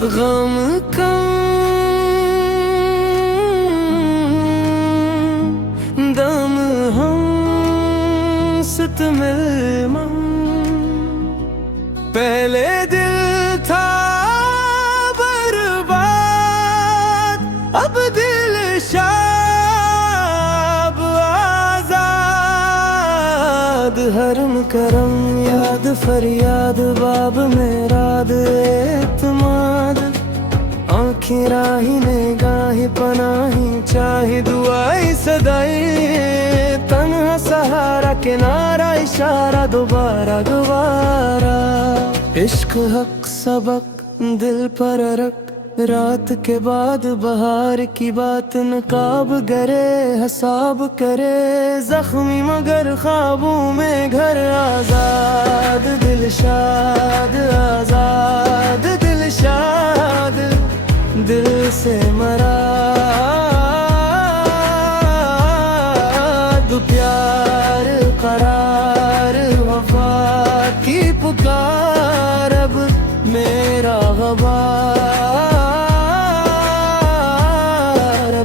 गम कम दम हम सितमिल पहले दिल था बर्बाद, अब दिल शाब आजाद। हरम करम याद फरियाद बाब मेराद एतमाद। आँखें राही निगाही पनाही चाहे दुआई सदाई। तन्हा सहारा किनारा इशारा दोबारा दोबारा। इश्क हक सबक दिल पर रख रात के बाद बहार की बात। नकाब गरे हसाब करे जख्मी मगर ख्वाबों में घर आजाद। दिल शाद आजाद दिल शाद दिल से मरा प्यार करार वफा की पुकार। अब मेरा गवार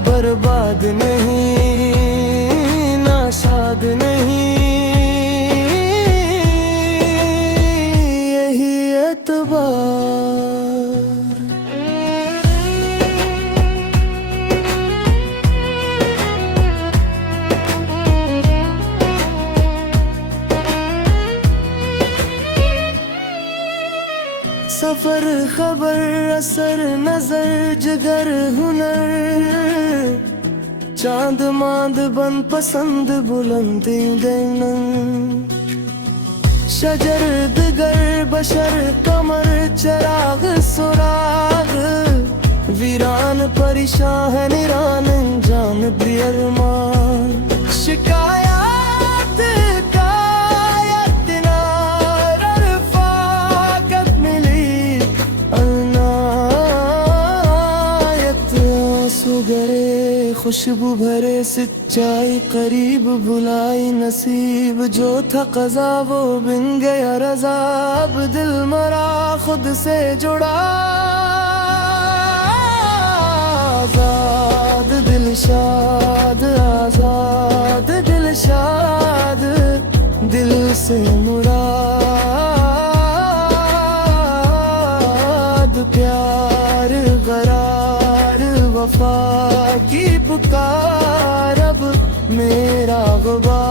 बर्बाद नहीं नाशाद नहीं। यही एतबार। सफर खबर असर नजर जगर हुनर। चांद मांद बन पसंद बुलंदी देनन। शजर दिगर बशर कमर चराग सुराग। वीरान परेशान है निरान जान दियरमान। शिकायत कायत नार रफाकत मिली अनायत। आंसू गरे खुशबू भरे सच्चाई करीब भुलाई नसीब। जो था क़ज़ा वो बिन गया रज़ा। अब दिल मरा खुद से जुड़ा आजाद दिल शाद आजाद दिल शाद दिल से मुराद। प्यार गरार वफा की पुकार। अब मेरा गवार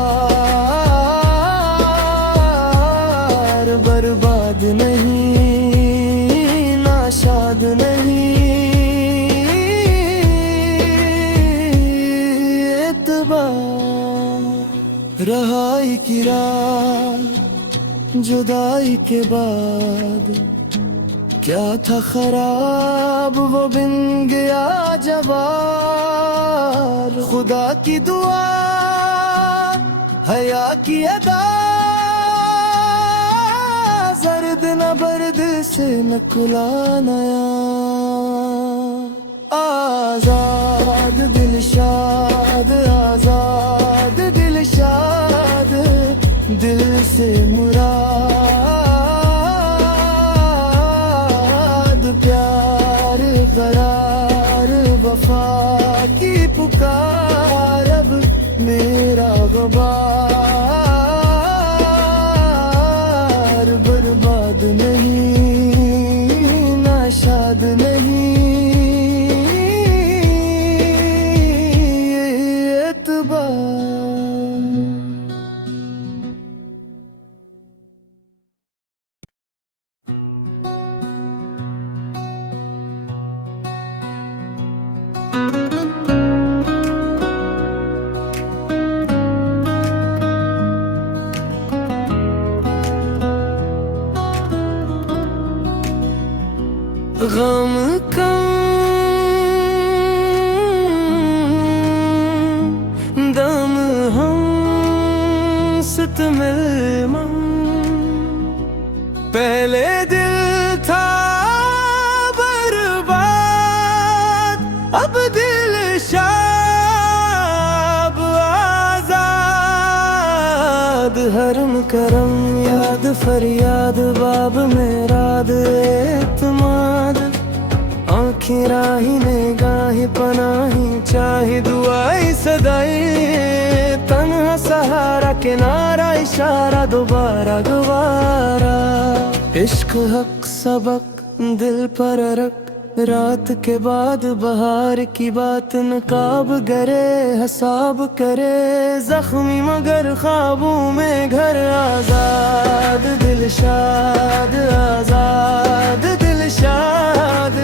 बर्बाद नहीं नाशाद नहीं। रहाई की रात जुदाई के बाद क्या था खराब वो बिन गया जवार। खुदा की दुआ हया की अदा जर्द न बर्द से न कुला नया। आजाद दिल शाद आजाद दिल शाद दिल से मुराद। प्यार करार वफा की पुकार। अब मेरा गवार बर्बाद नहीं नाशाद नहीं। गम कम दम हम सितमिल पहले दिल था बर्बाद, अब दिल शाब आजाद। हरम करम याद फरियाद बाब मेराद एतमाद। आँखें राही निगाहें पनाही चाहे दुआई सदाई तन्हा सहारा किनारा इशारा दोबारा गवारा इश्क हक सबक दिल पर रख रात के बाद बहार की बात नकाब गरे हसाब करे जख्मी मगर ख्वाबों में घर आजाद दिल शाद आजाद दिल शाद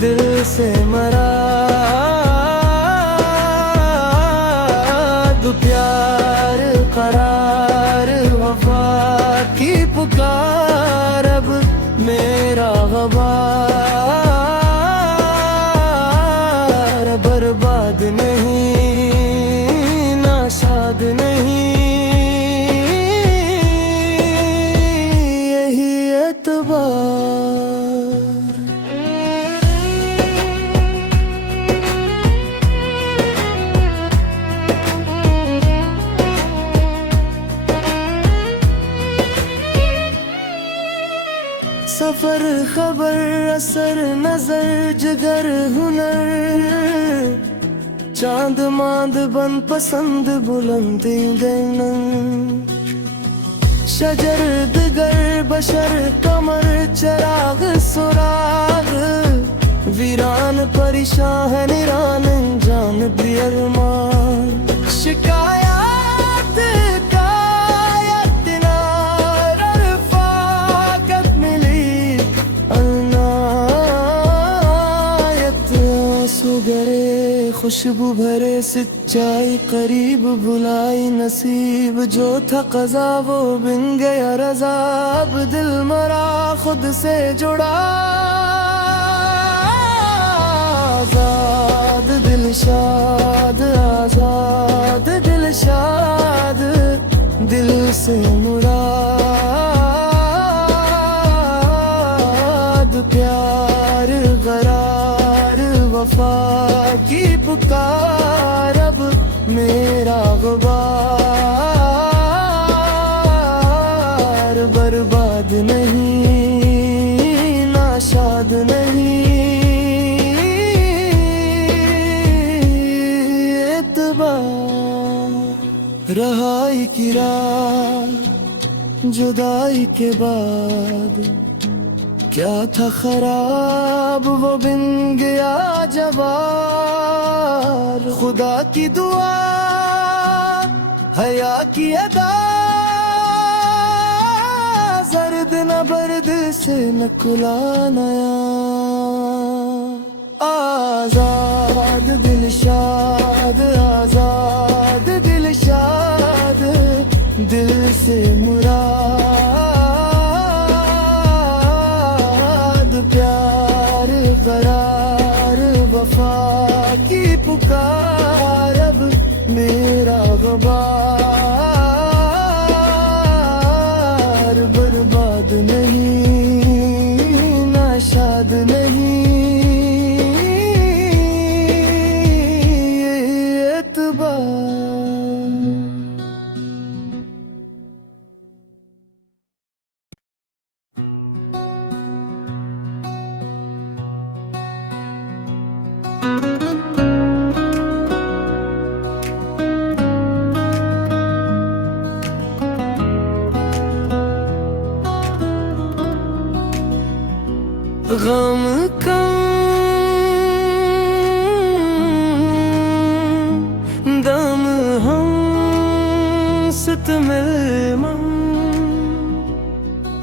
दिल से मरा प्यार करार वफा की पुकार अब मेरा गवार बर्बाद नहीं नाशाद नहीं यही एतबार सफर खबर असर नजर जिगर हुनर चांद मांद बन पसंद बुलंद गैनन शजर दिगर बशर कमर चराग सुराग वीरान परेशान है निरान जान बियरमान शिकायत कायत नार रफाकत मिली अनायत आंसू गरे खुशबू भरे सच्चाई करीब भुलाई नसीब जो था क़ज़ा वो बिन गया रज़ा अब दिल मरा खुद से जुड़ा आज़ाद दिल शाद आज़ाद दिल शाद दिल से मुराद प्यार करार वफा की पुकार अब मेरा गुबार बर्बाद नहीं नाशाद नहीं एतबार रहाई की रात जुदाई के बाद क्या था खराब वो बिन गया जवार खुदा की दुआ हया की अदा जर्द न बर्द से न कुला नया आजाद दिल शाद आजाद दिल शाद दिल से मुराद प्यार करार वफा की पुकार अब मेरा गुबार बर्बाद नहीं नाशाद नहीं एतबार गम कम दम हम सितमिलमम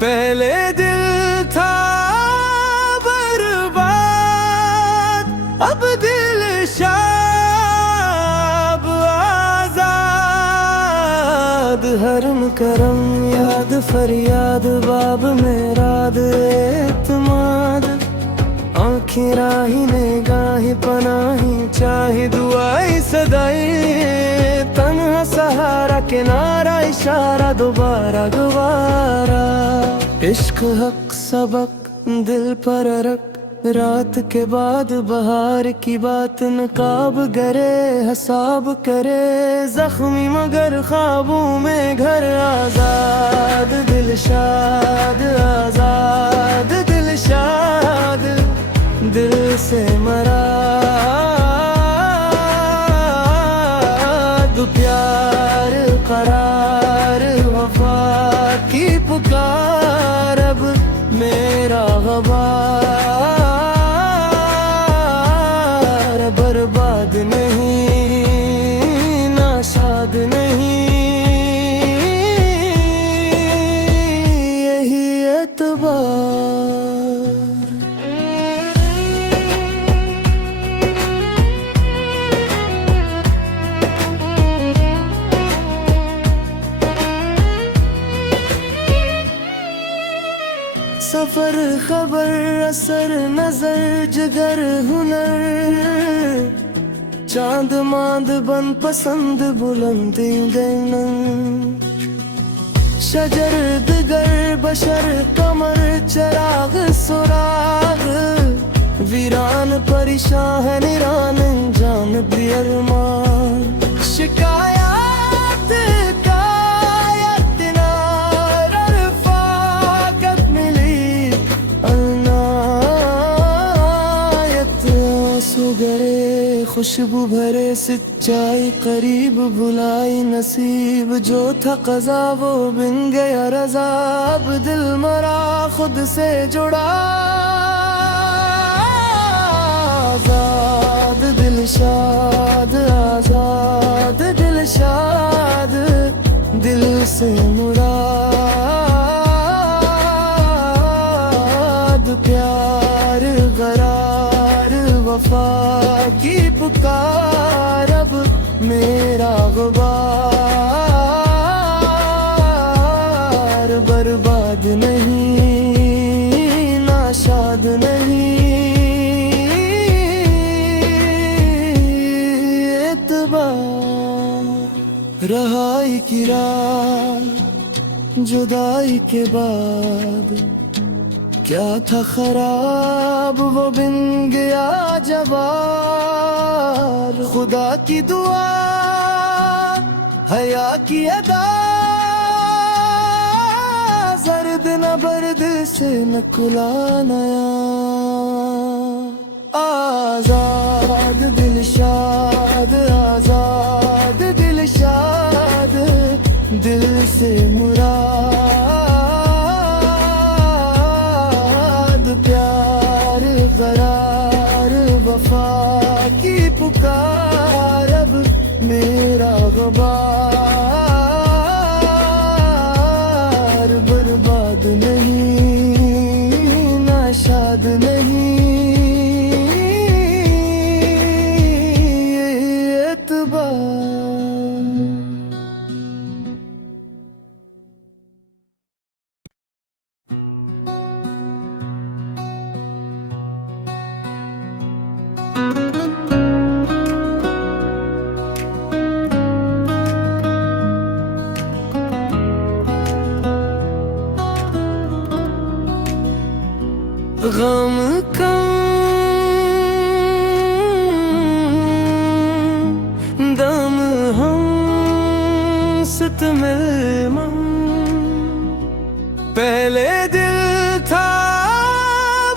पहले दिल था बर्बाद अब दिल शाब आजाद हरम करम याद फरियाद बाब मेरा एतमाद आँखें राही निगाहें पनाही चाहे दुआई सदाई तन्हा सहारा किनारा इशारा दोबारा गवारा इश्क हक सबक दिल पर रख रात के बाद बहार की बात नकाब गरे हसाब करे जख्मी मगर ख्वाबों में घर आजाद दिल शाद आजाद दिल शाद दिल से सफर खबर असर नजर जिगर हुनर चांद मांद बन पसंद बुलंदी गैनन शजर दिगर बशर कमर चराग सुराग वीरान परेशान है निरान जान बियरमान शिकायत कायत नार रफाकत मिली अनायत आंसू गरे खुशबू भरे सच्चाई करीब भुलाई नसीब जो था क़ज़ा वो बिन गया रज़ा अब दिल मरा खुद से जुड़ा आज़ाद दिल शाद आज़ाद दिल शाद दिल से मुराद प्यार गरार वफा की पुकार अब मेरा गुबार बर्बाद नहीं नाशाद नहीं एतबार रहाई की रात जुदाई के बाद क्या था खराब वो बिन गया जवार खुदा की दुआ हया की अदा जर्द न बर्द से न कुला नया आजाद दिल शाद आजाद दिल शाद दिल से मुराद प्यार करार वफा की पुकार अब मेरा गुबार बर्बाद नहीं नाशाद नहीं एतबार गम कम दम हम सितमिलमम पहले दिल था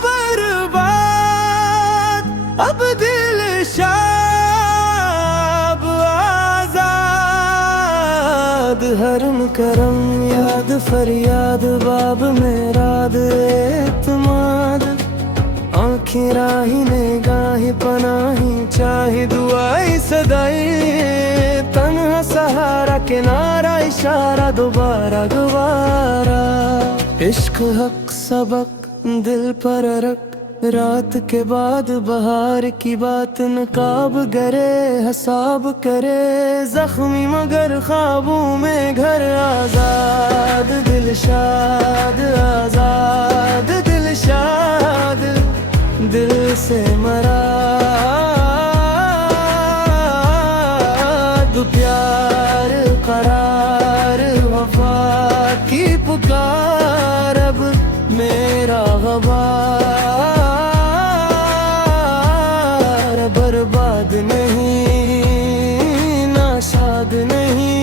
बर्बाद अब दिल शाब आजाद हरम करम याद फरियाद बाब मेरा एतमाद आँखें राही निगाही पनाही चाहे दुआई सदाई तन्हा सहारा किनारा इशारा दोबारा गुवारा इश्क हक सबक दिल पर रख रात के बाद बहार की बात नकाब गरे हसाब करे जख्मी मगर ख्वाबों में घर आजाद दिल शाद आजाद दिल शाद दिल से मराद प्यार करार वफा की पुकार अब मेरा गबार बर्बाद नहीं नाशाद नहीं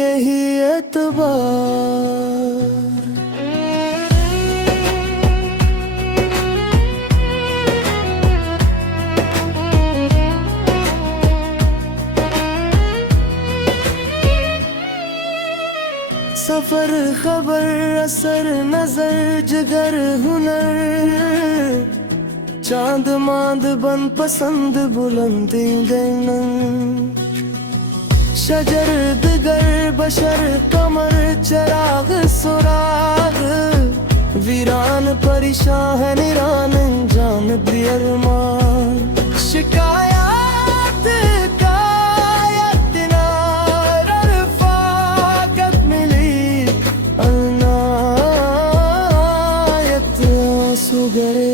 यही एतबार सफर खबर असर नजर जिगर हुनर चांद मांद बन पसंद बुलंदी गैनन शजर दिगर बशर कमर चराग सुराग वीरान परेशान है निरान जान दियरमान शिकायत कायत नार रफाकत मिली अनायत आंसू गरे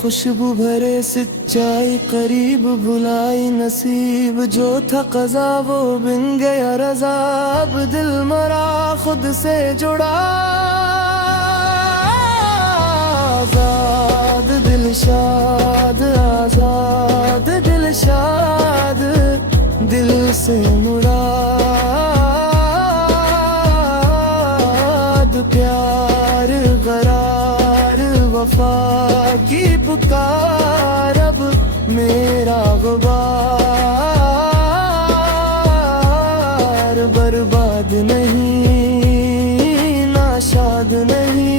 खुशबू भरे सच्चाई करीब भुलाई नसीब जो था क़ज़ा वो बिन गया रज़ा अब दिल मरा खुद से जुड़ा आज़ाद दिल शाद आज़ाद दिल शाद दिल से मुराद प्यार गरार वफा की पुकार अब मेरा गुबार बर्बाद नहीं नाशाद नहीं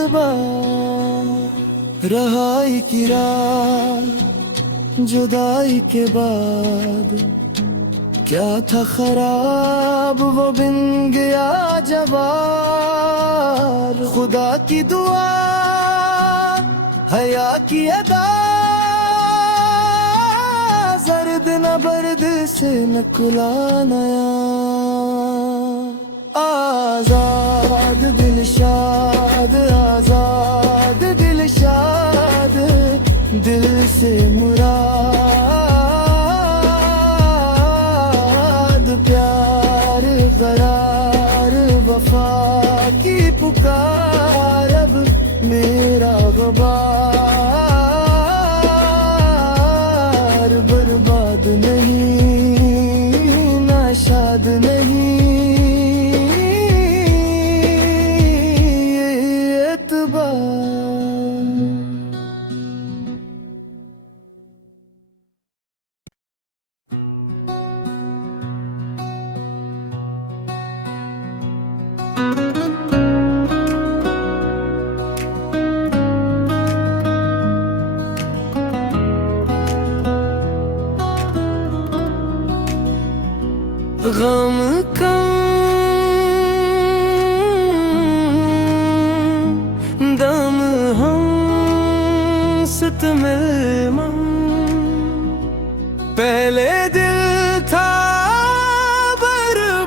एतबार रहाई की रात जुदाई के बाद क्या था खराब वो बिन गया जवार खुदा की दुआ हया की अदा जर्द न बर्द से न कुला नया आजाद दिल शाद आजाद दिल शाद दिल से मुराद प्यार करार वफा की पुकार अब मेरा गुबार बर्बाद नहीं नाशाद नहीं एतबार गम कम दम हम सितमिलमम पहले दिल था बर्बाद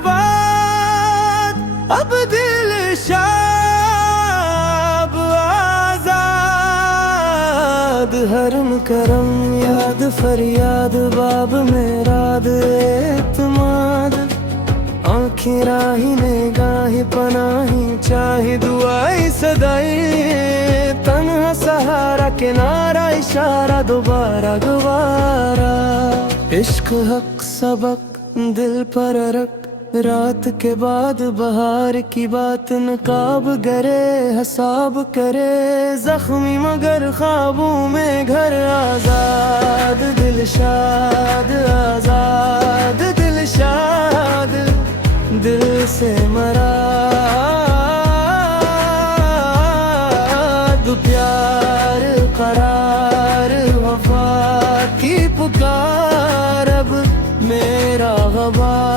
अब दिल शाब आजाद हरम करम याद फरियाद बाब मेरा एतमाद आँखें राही निगाहें पनाही चाहे दुआई सदाई तन्हा सहारा किनारा इशारा दोबारा दोबारा इश्क हक सबक दिल पर रख रात के बाद बहार की बात नकाब गरे हसाब करे जख्मी मगर ख्वाबों में घर आजाद दिल शाद आजाद दिल शाद दिल से मराद प्यार करार वफा की पुकार अब मेरा गबार